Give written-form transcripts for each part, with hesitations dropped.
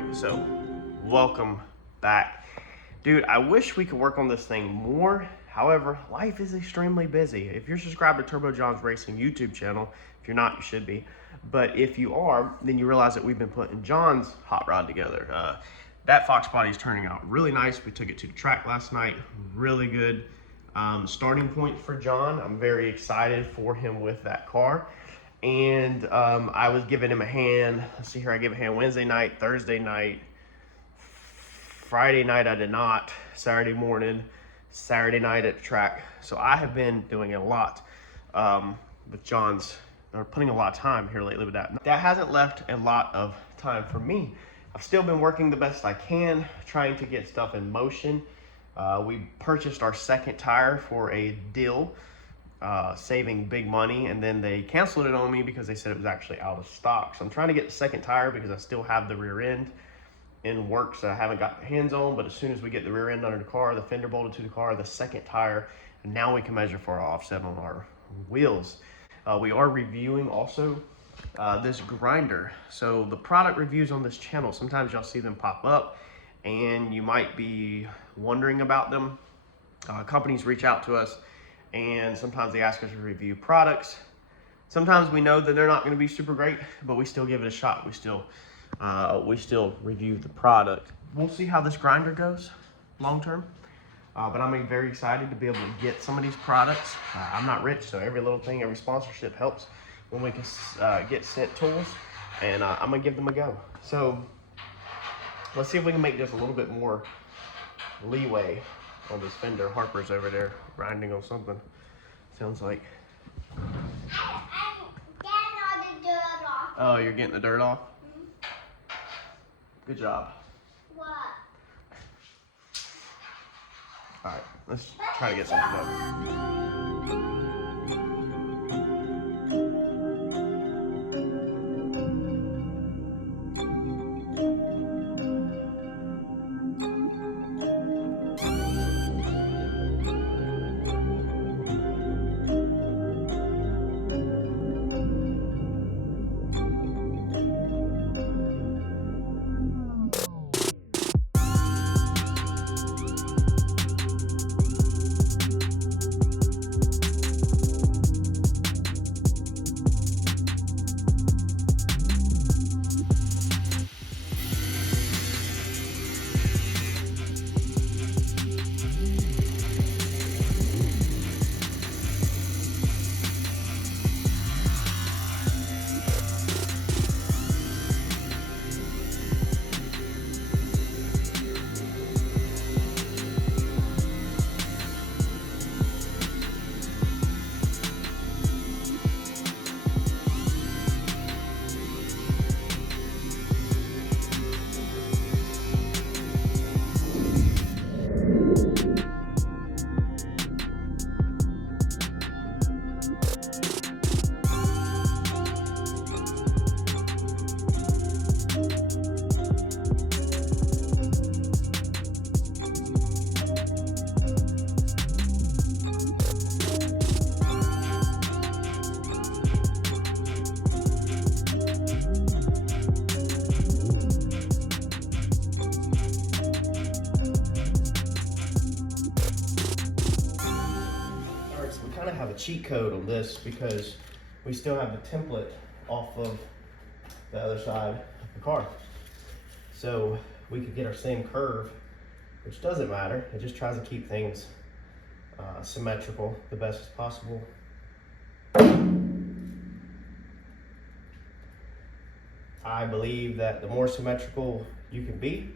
right, so welcome back. Dude, I wish we could work on this thing more. However, life is extremely busy. If you're subscribed to Turbo John's Racing YouTube channel, if you're not, you should be. But if you are, then you realize that we've been putting John's hot rod together. That Fox body is turning out really nice. We took it to the track last night. Really good starting point for John. I'm very excited for him with that car. And I was giving him a hand. Let's see here, I gave a hand Wednesday night, Thursday night, Friday night I did not, Saturday morning, Saturday night at the track. So I have been doing a lot with John's, or putting a lot of time here lately with that. That hasn't left a lot of time for me. I've still been working the best I can, trying to get stuff in motion. We purchased our second tire for a deal, saving big money, and then they canceled it on me because they said it was actually out of stock. So I'm trying to get the second tire because I still have the rear end in works that I haven't got hands on, but as soon as we get the rear end under the car, the fender bolted to the car, the second tire, and now we can measure for our offset on our wheels. We are reviewing also this grinder. So the product reviews on this channel, sometimes y'all see them pop up and you might be wondering about them. Companies reach out to us and sometimes they ask us to review products. Sometimes we know that they're not going to be super great, but we still give it a shot. We still review the product. We'll see how this grinder goes long term, but I'm very excited to be able to get some of these products. I'm not rich, so every little thing, every sponsorship helps when we can get sent tools, and I'm gonna give them a go. So let's see if we can make just a little bit more leeway on this fender. Harper's over there grinding on something, sounds like. I'm getting all the dirt off. Oh, you're getting the dirt off? Good job. What? All right, let's try to get something done. Have a cheat code on this because we still have the template off of the other side of the car, so we could get our same curve, which doesn't matter. It just tries to keep things symmetrical the best as possible. I believe that the more symmetrical you can be,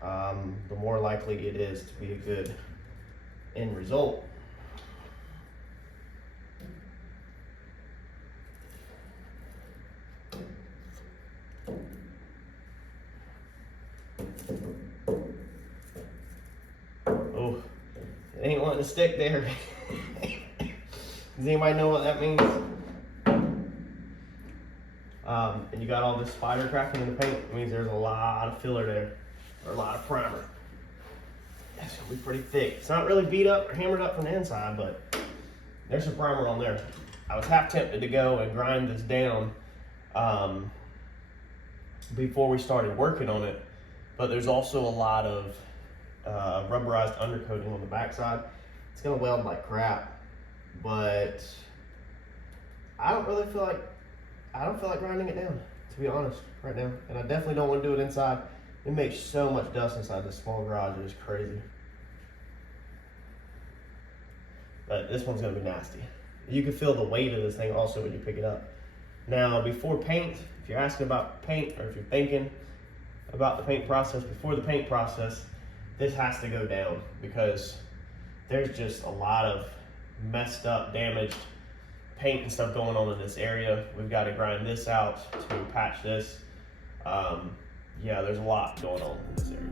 the more likely it is to be a good end result. Oh, it ain't wanting to stick there. Does anybody know what that means? And you got all this spider cracking in the paint. It means there's a lot of filler there, or a lot of primer. That's gonna be pretty thick. It's not really beat up or hammered up from the inside, but there's some primer on there. I was half tempted to go and grind this down before we started working on it, but there's also a lot of rubberized undercoating on the backside. It's gonna weld like crap, but I don't feel like grinding it down, to be honest, right now. And I definitely don't want to do it inside. It makes so much dust inside this small garage, it is crazy. But this one's gonna be nasty. You can feel the weight of this thing also when you pick it up. Now, before paint, if you're asking about paint, or if you're thinking about the paint process, before the paint process, this has to go down because there's just a lot of messed up, damaged paint and stuff going on in this area. We've got to grind this out to patch this. Yeah, there's a lot going on in this area.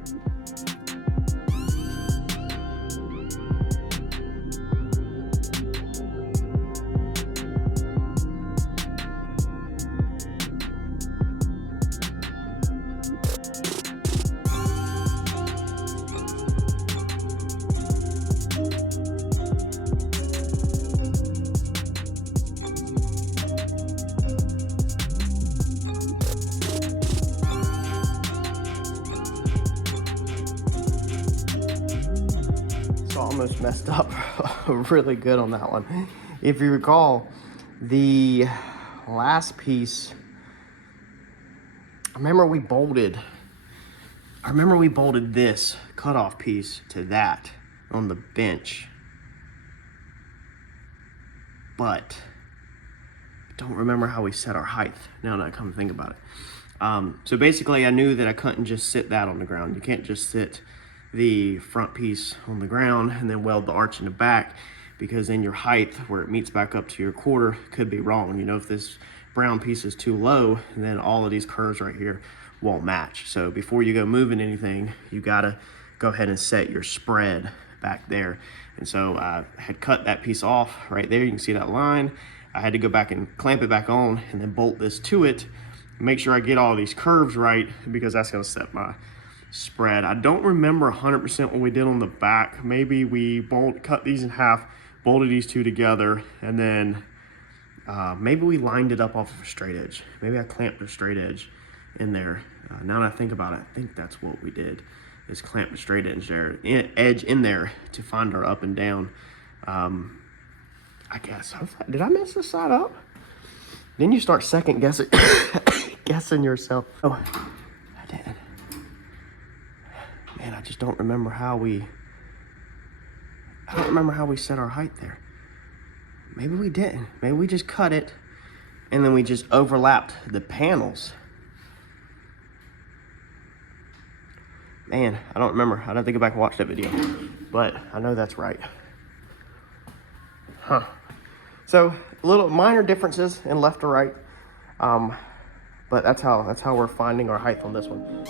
Almost messed up really good on that one. If you recall, the last piece, I remember we bolted this cutoff piece to that on the bench, but don't remember how we set our height now that I come to think about it. So basically I knew that I couldn't just sit that on the ground. You can't just sit the front piece on the ground and then weld the arch in the back, because then your height where it meets back up to your quarter could be wrong. You know, if this brown piece is too low, then all of these curves right here won't match. So before you go moving anything, you gotta go ahead and set your spread back there. And so I had cut that piece off right there. You can see that line. I had to go back and clamp it back on and then bolt this to it, make sure I get all these curves right, because that's gonna set my spread. I don't remember 100% what we did on the back. Maybe we cut these in half, bolted these two together, and then maybe we lined it up off of a straight edge. Maybe I clamped a straight edge in there. Now that I think about it, I think that's what we did, is clamp a straight edge in there to find our up and down. I guess, did I mess this side up? Then you start second guessing yourself. Oh, I didn't. Man, I just don't remember how we set our height there. Maybe we didn't. Maybe we just cut it and then we just overlapped the panels. Man, I don't remember. I don't think I back and watch that video, but I know that's right. Huh. So little minor differences in left to right, but that's how we're finding our height on this one.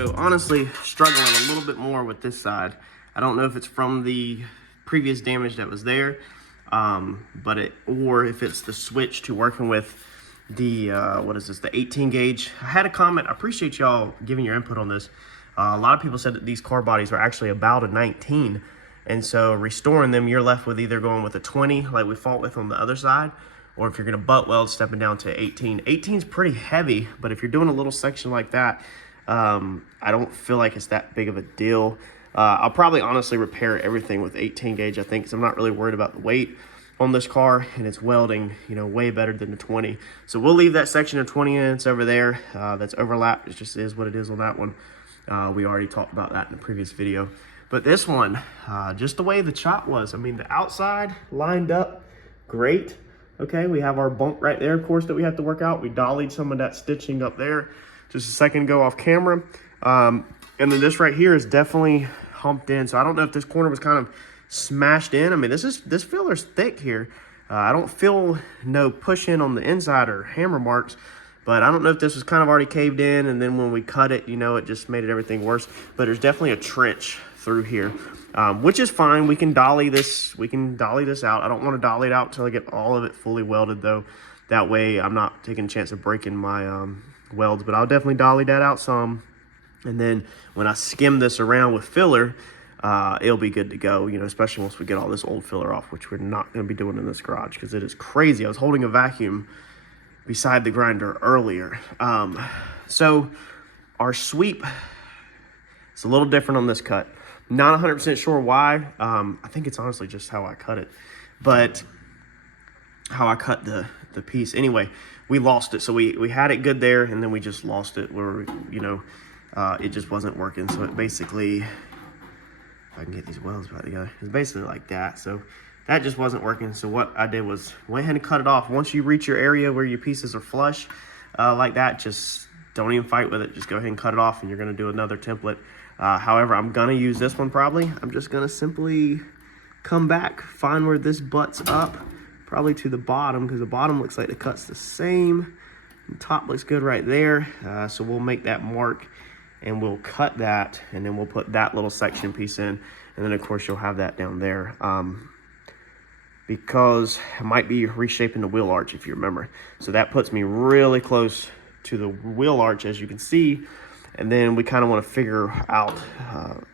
So honestly, struggling a little bit more with this side. I don't know if it's from the previous damage that was there, or if it's the switch to working with the, what is this, the 18 gauge. I had a comment, I appreciate y'all giving your input on this. A lot of people said that these car bodies are actually about a 19. And so restoring them, you're left with either going with a 20, like we fought with on the other side, or if you're gonna butt weld, stepping down to 18. 18 is pretty heavy, but if you're doing a little section like that, I don't feel like it's that big of a deal. I'll probably honestly repair everything with 18 gauge, I think, because I'm not really worried about the weight on this car, and it's welding, you know, way better than the 20. So we'll leave that section of 20 inch over there. That's overlapped. It just is what it is on that one. We already talked about that in the previous video. But this one, just the way the chop was, I mean, the outside lined up great. Okay, we have our bump right there, of course, that we have to work out. We dollied some of that stitching up there just a second ago off camera. And then this right here is definitely humped in. So I don't know if this corner was kind of smashed in. I mean, this filler's thick here. I don't feel no push in on the inside or hammer marks, but I don't know if this was kind of already caved in, and then when we cut it, you know, it just made everything worse. But there's definitely a trench through here, which is fine. We can dolly this out. I don't want to dolly it out until I get all of it fully welded, though. That way I'm not taking a chance of breaking my welds, but I'll definitely dolly that out some. And then when I skim this around with filler, it'll be good to go, you know, especially once we get all this old filler off, which we're not going to be doing in this garage because it is crazy. I was holding a vacuum beside the grinder earlier. So our sweep is a little different on this cut. Not 100% sure why. I think it's honestly just how I cut it, but how I cut the piece. Anyway, we lost it. So we had it good there, and then we just lost it where, you know, it just wasn't working. So it basically, if I can get these welds back together, it's basically like that. So that just wasn't working. So what I did was went ahead and cut it off. Once you reach your area where your pieces are flush like that, just don't even fight with it. Just go ahead and cut it off, and you're gonna do another template. However, I'm gonna use this one probably. I'm just gonna simply come back, find where this butts up, probably to the bottom, because the bottom looks like the cut's the same. The top looks good right there. So we'll make that mark, and we'll cut that, and then we'll put that little section piece in, and then of course you'll have that down there. Because I might be reshaping the wheel arch, if you remember. So that puts me really close to the wheel arch, as you can see. And then we kind of want to figure out,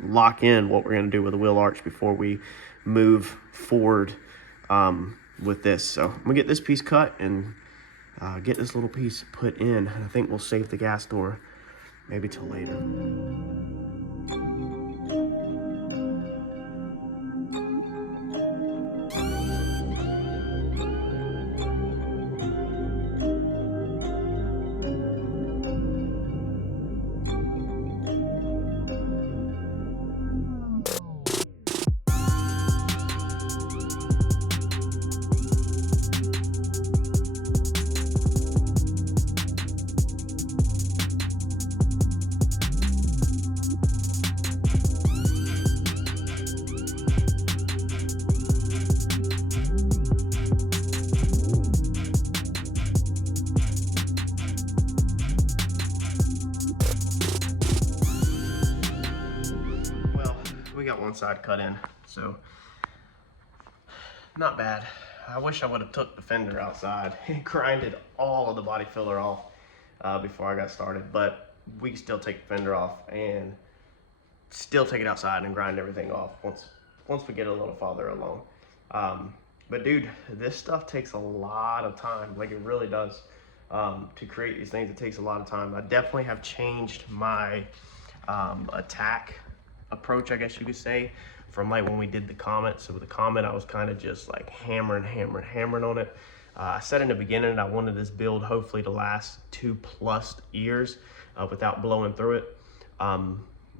lock in what we're going to do with the wheel arch before we move forward with this. So I'm going to get this piece cut and get this little piece put in. I think we'll save the gas door maybe till later. Got one side cut in, so not bad. I wish I would have took the fender outside and grinded all of the body filler off before I got started, but we can still take the fender off and still take it outside and grind everything off once we get a little farther along. But dude, this stuff takes a lot of time, like it really does. To create these things, it takes a lot of time. I definitely have changed my attack approach, I guess you could say, from like when we did the Comet. So with the Comet, I was kind of just like hammering on it. I said in the beginning that I wanted this build hopefully to last 2+ years without blowing through it.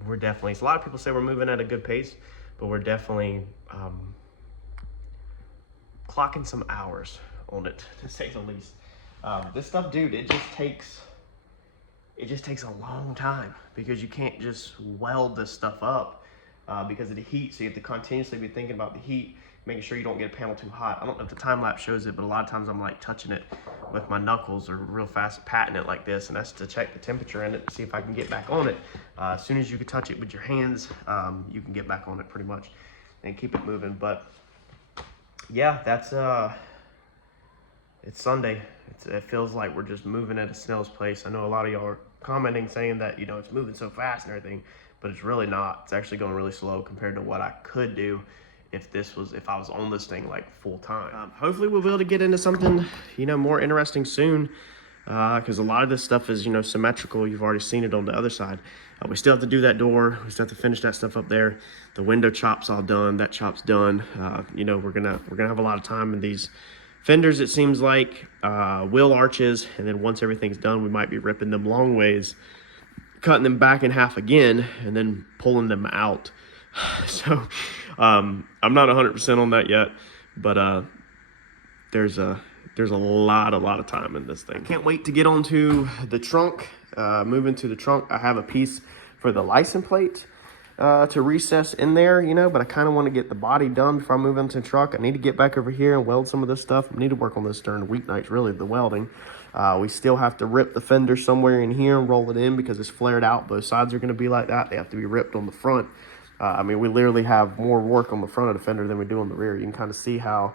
We're definitely, so a lot of people say we're moving at a good pace, but we're definitely clocking some hours on it, to say the least. This stuff, dude, it just takes a long time, because you can't just weld this stuff up because of the heat. So you have to continuously be thinking about the heat, making sure you don't get a panel too hot. I don't know if the time lapse shows it, but a lot of times I'm like touching it with my knuckles or real fast patting it like this, and that's to check the temperature in it to see if I can get back on it. As soon as you can touch it with your hands, you can get back on it pretty much and keep it moving. But yeah, that's it's Sunday. It feels like we're just moving at a snail's pace. I know a lot of y'all are commenting saying that, you know, it's moving so fast and everything, but it's really not. It's actually going really slow compared to what I could do if I was on this thing like full time. Hopefully we'll be able to get into something, you know, more interesting soon, because a lot of this stuff is, you know, symmetrical. You've already seen it on the other side. We still have to do that door. We still have to finish that stuff up there. The window chop's all done. That chop's done. You know, we're gonna have a lot of time in these fenders, it seems like, wheel arches, and then once everything's done, we might be ripping them long ways, cutting them back in half again, and then pulling them out. So I'm not 100% on that yet, but there's a lot of time in this thing. Can't wait to get onto the trunk. Moving to the trunk, I have a piece for the license plate to recess in there, you know, but I kind of want to get the body done before I move into the truck. I need to get back over here and weld some of this stuff. I need to work on this during the weeknights, really, the welding. We still have to rip the fender somewhere in here and roll it in because it's flared out. Both sides are going to be like that. They have to be ripped on the front. I mean, we literally have more work on the front of the fender than we do on the rear. You can kind of see how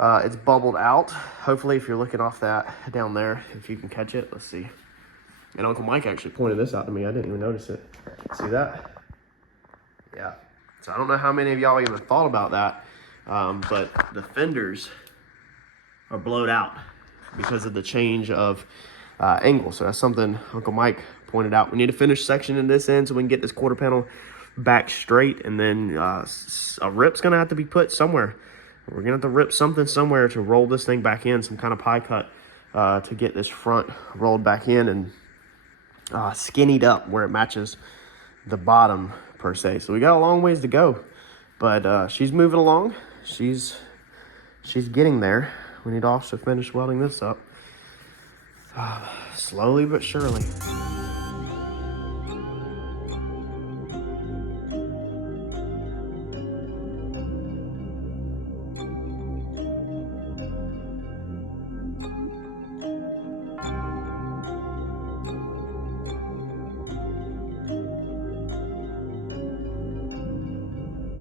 it's bubbled out. Hopefully, if you're looking off that down there, if you can catch it, let's see. And Uncle Mike actually pointed this out to me. I didn't even notice it. See that? Yeah. So I don't know how many of y'all even thought about that, but the fenders are blowed out because of the change of angle. So that's something Uncle Mike pointed out. We need to finish section in this end so we can get this quarter panel back straight, and then a rip's gonna have to be put somewhere. We're gonna have to rip something somewhere to roll this thing back in, some kind of pie cut to get this front rolled back in and skinnied up where it matches the bottom per se. So we got a long ways to go, but she's moving along. She's getting there. We need to also finish welding this up slowly but surely.